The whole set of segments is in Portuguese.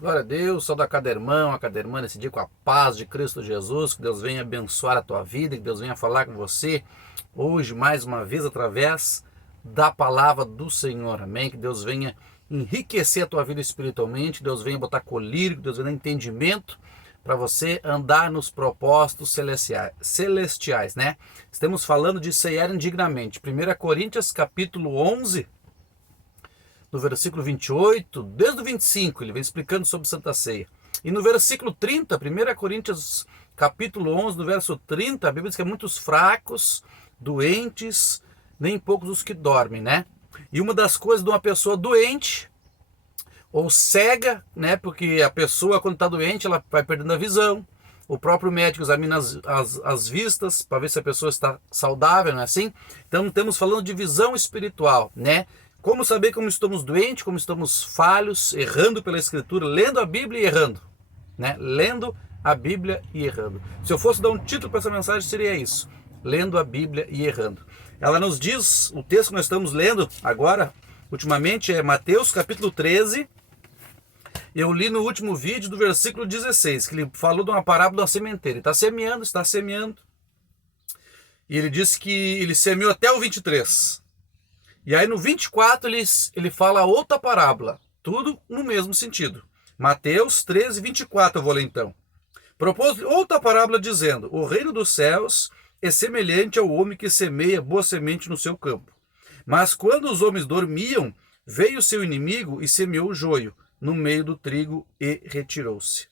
Glória a Deus, saúde a cada irmã nesse dia com a paz de Cristo Jesus, que Deus venha abençoar a tua vida, que Deus venha falar com você hoje mais uma vez através da palavra do Senhor, amém? Que Deus venha enriquecer a tua vida espiritualmente, que Deus venha botar colírio, que Deus venha dar entendimento para você andar nos propósitos celestiais, né? Estamos falando de ceiar indignamente. 1 Coríntios capítulo 11, no versículo 28, desde o 25, ele vem explicando sobre Santa Ceia. E no versículo 30, 1 Coríntios capítulo 11, no verso 30, a Bíblia diz que é muitos fracos, doentes, nem poucos os que dormem, né? E uma das coisas de uma pessoa doente ou cega, né? Porque a pessoa, quando está doente, ela vai perdendo a visão. O próprio médico examina as vistas para ver se a pessoa está saudável, não é assim? Então, estamos falando de visão espiritual, né? Como saber como estamos doentes, como estamos falhos, errando pela Escritura, lendo a Bíblia e errando, né? Lendo a Bíblia e errando. Se eu fosse dar um título para essa mensagem, seria isso: lendo a Bíblia e errando. Ela nos diz, o texto que nós estamos lendo agora, ultimamente, é Mateus capítulo 13. Eu li no último vídeo do versículo 16, que ele falou de uma parábola da sementeira. Ele está semeando. E ele disse que ele semeou até o 23. E aí no 24 ele fala outra parábola, tudo no mesmo sentido. Mateus 13, 24 eu vou ler então. Propôs outra parábola dizendo: o reino dos céus é semelhante ao homem que semeia boa semente no seu campo. Mas quando os homens dormiam, veio seu inimigo e semeou o joio no meio do trigo e retirou-se.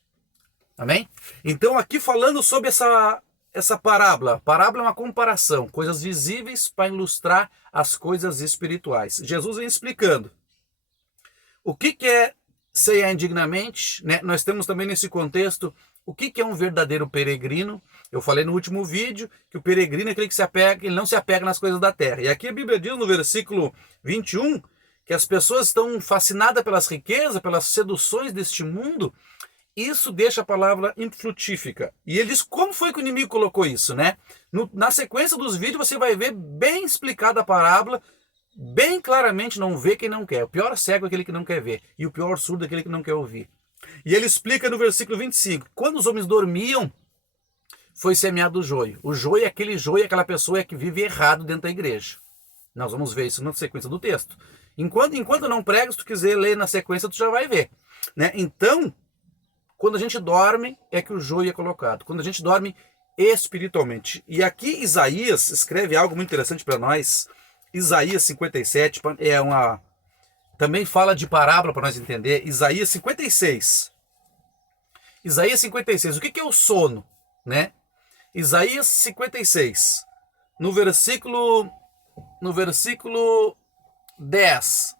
Amém? Então aqui falando sobre essa parábola. Parábola é uma comparação, coisas visíveis para ilustrar as coisas espirituais. Jesus vem explicando o que é ceiar indignamente, né? Nós temos também nesse contexto o que é um verdadeiro peregrino. Eu falei no último vídeo que o peregrino é aquele que se apega, ele não se apega nas coisas da terra. E aqui a Bíblia diz no versículo 21 que as pessoas estão fascinadas pelas riquezas, pelas seduções deste mundo. Isso deixa a palavra infrutífica. E ele diz como foi que o inimigo colocou isso, né? Na sequência dos vídeos você vai ver bem explicada a parábola, bem claramente. Não vê quem não quer. O pior cego é aquele que não quer ver, e o pior surdo é aquele que não quer ouvir. E ele explica no versículo 25, quando os homens dormiam, foi semeado o joio. O joio é aquele joio, aquela pessoa que vive errado dentro da igreja. Nós vamos ver isso na sequência do texto. Enquanto eu não prego, se tu quiser ler na sequência, tu já vai ver, né? Então, quando a gente dorme, é que o joio é colocado. Quando a gente dorme espiritualmente. E aqui Isaías escreve algo muito interessante para nós. Isaías 57 também fala de parábola para nós entender. Isaías 56. Isaías 56. O que é o sono, né? Isaías 56. No versículo 10.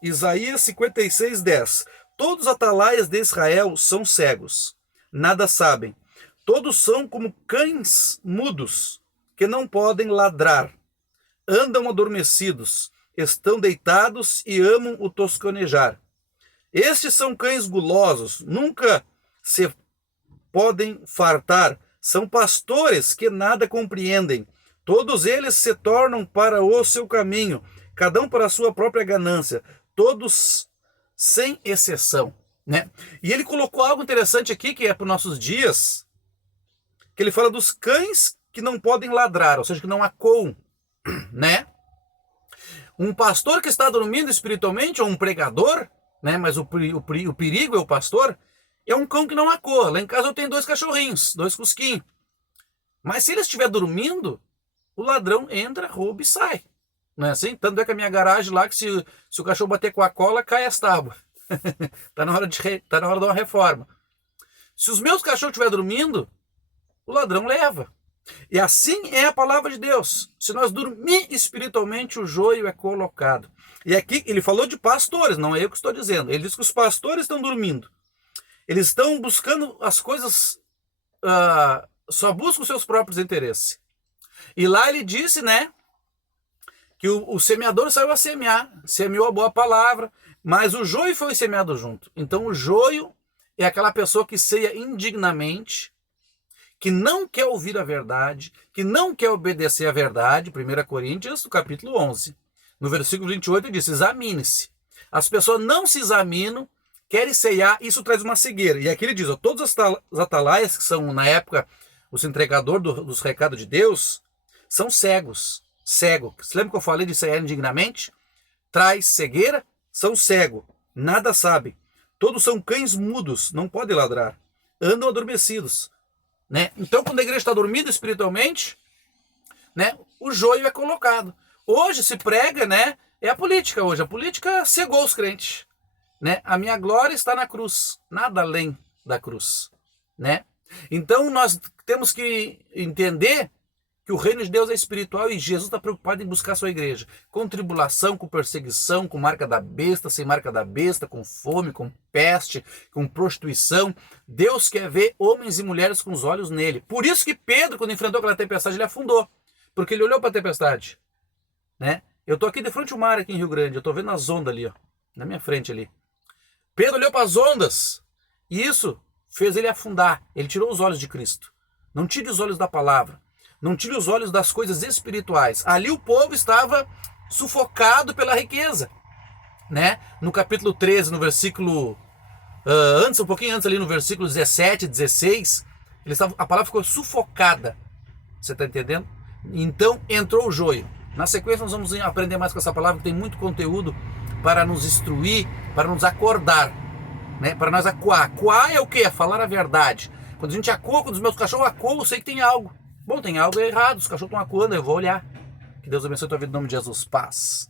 Isaías 56, 10. Todos os atalaias de Israel são cegos, nada sabem. Todos são como cães mudos, que não podem ladrar. Andam adormecidos, estão deitados e amam o toscanejar. Estes são cães gulosos, nunca se podem fartar. São pastores que nada compreendem. Todos eles se tornam para o seu caminho, cada um para a sua própria ganância. Todos sem exceção, né? E ele colocou algo interessante aqui, que é para os nossos dias, que ele fala dos cães que não podem ladrar, ou seja, que não acoam, né? Um pastor que está dormindo espiritualmente, ou um pregador, né? Mas o perigo é o pastor, é um cão que não acoa. Lá em casa eu tenho 2 cachorrinhos, 2 cusquinhos. Mas se ele estiver dormindo, o ladrão entra, rouba e sai. Não é assim? Tanto é que a minha garagem lá, que se o cachorro bater com a cola, cai as tábuas. Tá na hora de dar uma reforma. Se os meus cachorros estiverem dormindo, o ladrão leva. E assim é a palavra de Deus. Se nós dormir espiritualmente, o joio é colocado. E aqui ele falou de pastores, não é eu que estou dizendo. Ele diz que os pastores estão dormindo. Eles estão buscando as coisas, só buscam os seus próprios interesses. E lá ele disse, né, que o semeador saiu a semear, semeou a boa palavra, mas o joio foi semeado junto. Então o joio é aquela pessoa que ceia indignamente, que não quer ouvir a verdade, que não quer obedecer à verdade. 1 Coríntios, no capítulo 11. No versículo 28 ele diz: examine-se. As pessoas não se examinam, querem ceiar, isso traz uma cegueira. E aqui ele diz, ó, todos os atalaias, que são na época os entregadores dos recados de Deus, são cegos. Cego. Você lembra que eu falei de ceiar indignamente? Traz cegueira, são cego, nada sabe. Todos são cães mudos, não podem ladrar. Andam adormecidos. Né? Então, quando a igreja está dormida espiritualmente, né, o joio é colocado. Hoje se prega, né, é a política hoje. A política cegou os crentes. Né? A minha glória está na cruz, nada além da cruz. Né? Então, nós temos que entender que o reino de Deus é espiritual e Jesus está preocupado em buscar a sua igreja. Com tribulação, com perseguição, com marca da besta, sem marca da besta, com fome, com peste, com prostituição. Deus quer ver homens e mulheres com os olhos nele. Por isso que Pedro, quando enfrentou aquela tempestade, ele afundou. Porque ele olhou para a tempestade. Né? Eu estou aqui de frente ao mar, aqui em Rio Grande. Eu estou vendo as ondas ali, ó, na minha frente ali. Pedro olhou para as ondas. E isso fez ele afundar. Ele tirou os olhos de Cristo. Não tire os olhos da palavra. Não tire os olhos das coisas espirituais. Ali o povo estava sufocado pela riqueza. Né? No capítulo 13, no versículo... um pouquinho antes ali, no versículo 17, 16, a palavra ficou sufocada. Você está entendendo? Então entrou o joio. Na sequência nós vamos aprender mais com essa palavra, que tem muito conteúdo para nos instruir, para nos acordar. Né? Para nós acuar. Acuar é o quê? É falar a verdade. Quando a gente acua, quando os meus cachorros acuam, eu sei que tem algo. Bom, tem algo errado, os cachorros estão acuando, eu vou olhar. Que Deus abençoe a tua vida em nome de Jesus. Paz.